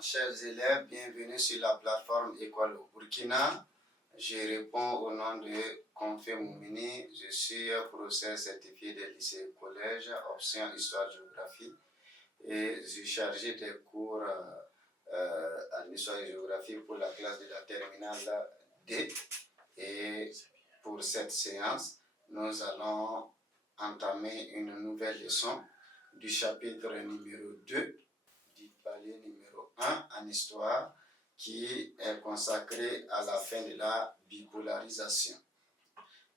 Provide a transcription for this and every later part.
chers élèves, bienvenue sur la plateforme École au Burkina. Je réponds au nom de Confé Moumini. Je suis professeur certifié des lycées et collèges, option Histoire-Géographie. Et je suis chargé des cours en Histoire et Géographie pour la classe de la terminale D. Et pour cette séance, nous allons entamer une nouvelle leçon du chapitre numéro 2 du palier numéro 1 en histoire qui est consacré à la fin de la bipolarisation.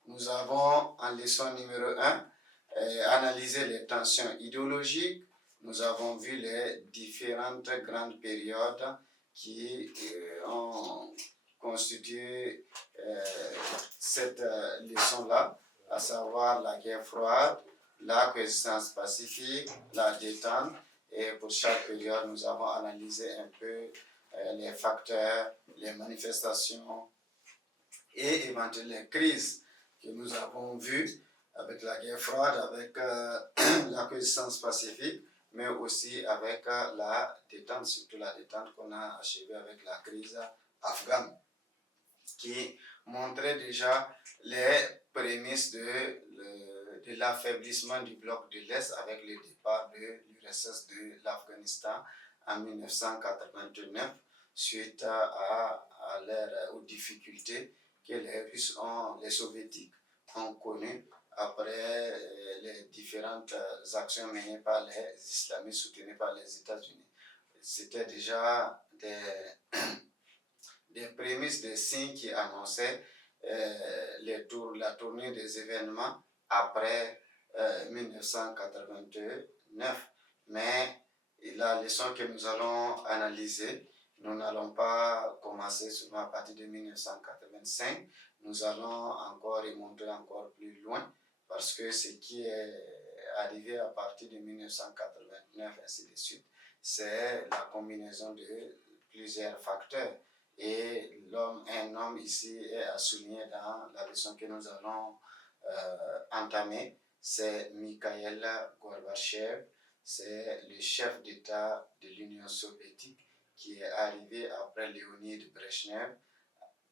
Nous avons en leçon numéro 1 analysé les tensions idéologiques. Nous avons vu les différentes grandes périodes qui ont constitué cette leçon-là, à savoir la guerre froide, la coexistence pacifique, la détente. Et pour chaque période, nous avons analysé un peu les facteurs, les manifestations et éventuellement les crises que nous avons vues avec la guerre froide, avec la coexistence pacifique, mais aussi avec la détente, surtout la détente qu'on a achevée avec la crise afghane, qui montrait déjà les prémices de l'affaiblissement du bloc de l'Est avec le départ de l'URSS de l'Afghanistan en 1989 suite aux difficultés que les soviétiques ont connues après les différentes actions menées par les islamistes soutenus par les États-Unis. C'était déjà des prémices, des signes qui annonçaient la tournée des événements après 1989. Mais la leçon que nous allons analyser, nous n'allons pas commencer seulement à partir de 1985, nous allons encore remonter encore plus loin, parce que ce qui est arrivé à partir de 1989, ainsi de suite, c'est la combinaison de plusieurs facteurs. Et un homme ici est à souligner dans la leçon que nous allons entamer, c'est Mikhail Gorbatchev, c'est le chef d'État de l'Union soviétique qui est arrivé après Léonid Brejnev.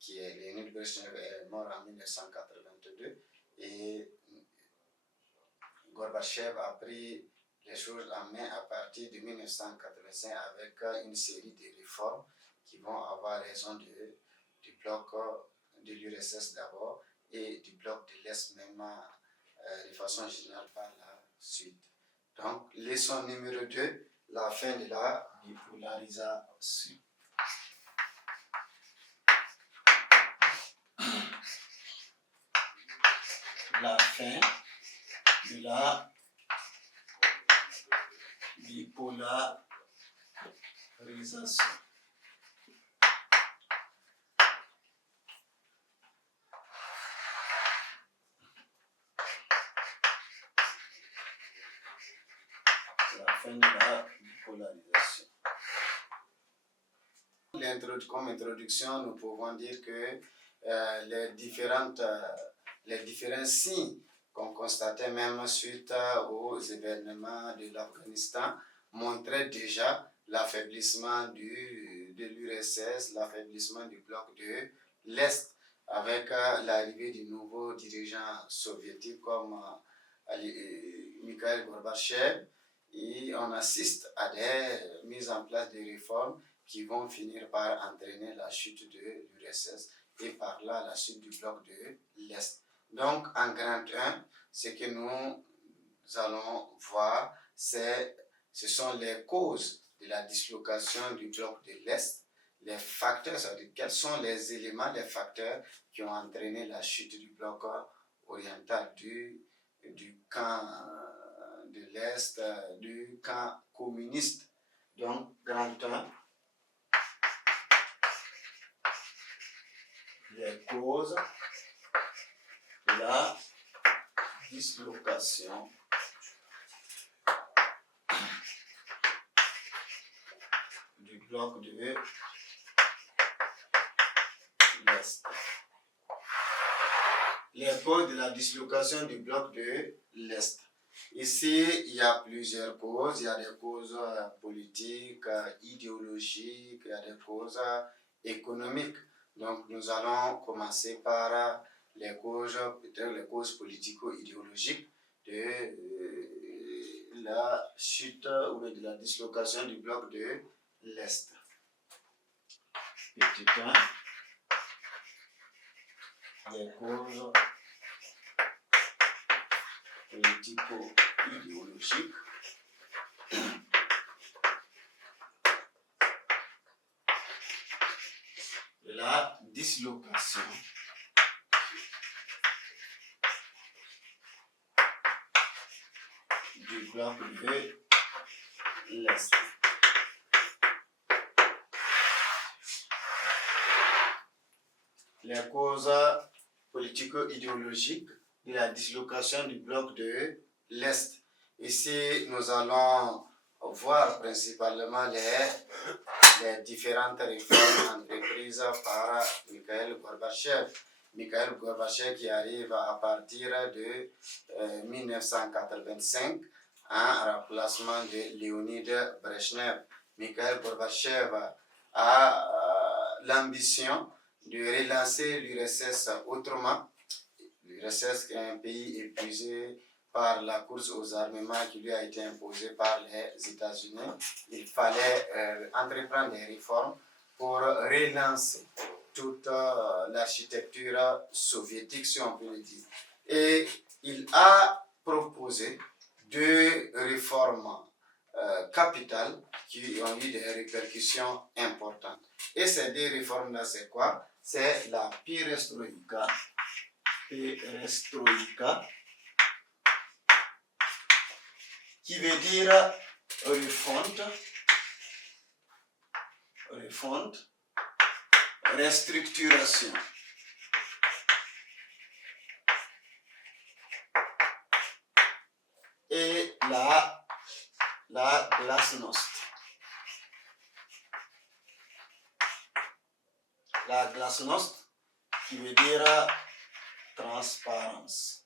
Léonid Brejnev est mort en 1982 et Gorbatchev a pris les choses en main à partir de 1985 avec une série de réformes qui vont avoir raison du bloc de l'URSS d'abord et du bloc de l'Est même de façon générale par la suite. Donc, leçon numéro 2, la fin de la bipolarisation. La fin de la bipolarisation. La fin de la bipolarisation. Comme introduction, nous pouvons dire que les différents signes qu'on constatait même suite aux événements de l'Afghanistan montraient déjà l'affaiblissement de l'URSS, l'affaiblissement du bloc de l'Est, avec l'arrivée du nouveau dirigeant soviétique comme Mikhail Gorbatchev, et on assiste à des mises en place de réformes qui vont finir par entraîner la chute de l'URSS et par là la chute du bloc de l'Est. Donc, en grand 1, ce que nous allons voir, ce sont les causes de la dislocation du bloc de l'Est, les facteurs, c'est-à-dire quels sont les éléments, les facteurs qui ont entraîné la chute du bloc oriental, du camp de l'Est, du camp communiste. Donc, grand 1, les causes de la dislocation du bloc de l'Est. Les causes de la dislocation du bloc de l'Est. Ici, il y a plusieurs causes. Il y a des causes politiques, idéologiques, il y a des causes économiques. Donc, nous allons commencer par peut-être les causes politico-idéologiques de la chute ou de la dislocation du bloc de l'Est. Petit 1, les causes politico-idéologiques. La dislocation du bloc de l'Est. Les causes politico-idéologiques de la dislocation du bloc de l'Est. Ici, nous allons voir principalement les différentes réformes entreprises par Mikhail Gorbatchev. Mikhail Gorbatchev qui arrive à partir de 1985 en remplacement de Leonid Brezhnev. Mikhail Gorbatchev a l'ambition de relancer l'URSS autrement. L'URSS est un pays épuisé par la course aux armements qui lui a été imposée par les États-Unis. Il fallait entreprendre des réformes pour relancer toute l'architecture soviétique, si on peut le dire. Et il a proposé deux réformes capitales qui ont eu des répercussions importantes. Et ces deux réformes-là, c'est quoi? C'est la perestroïka, qui veut dire refonte, restructuration. Et la glasnost. La glasnost qui veut dire transparence.